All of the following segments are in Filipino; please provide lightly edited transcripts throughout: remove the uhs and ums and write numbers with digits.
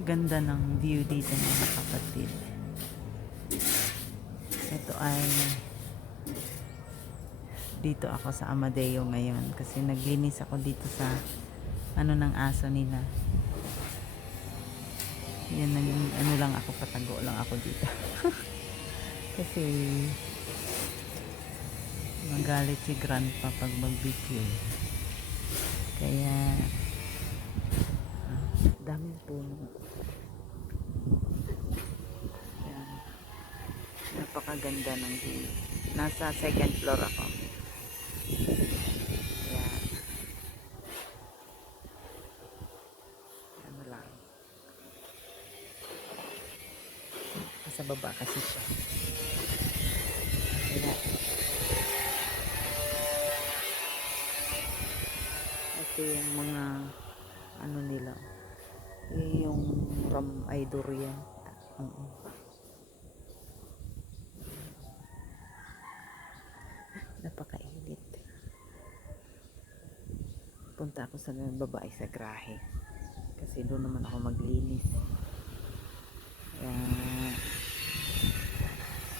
Ganda ng view dito mga kapatid. Ito ay dito ako sa Amadeo ngayon kasi naglinis ako dito sa ano ng aso nila. Yan, ano lang ako, patago lang ako dito. Kasi magalit si grandpa pag mag-video. Kaya daming puno. Yan. Napakaganda ng view. Nasa second floor ako. Yan. Ano lang. Sa baba kasi siya. Kaya ito yung mga ano nila. Yung ram ay durian. Napakainit. Punta ako sa babae sa grahe. Kasi doon naman ako maglinis. Kaya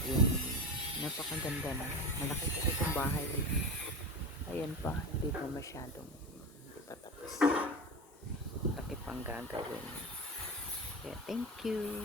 yung napakaganda na. Malaki kasi itong bahay. Ayan pa, hindi pa masyadong, hindi pa tapos. Laki pang gagawin. Kaya thank you.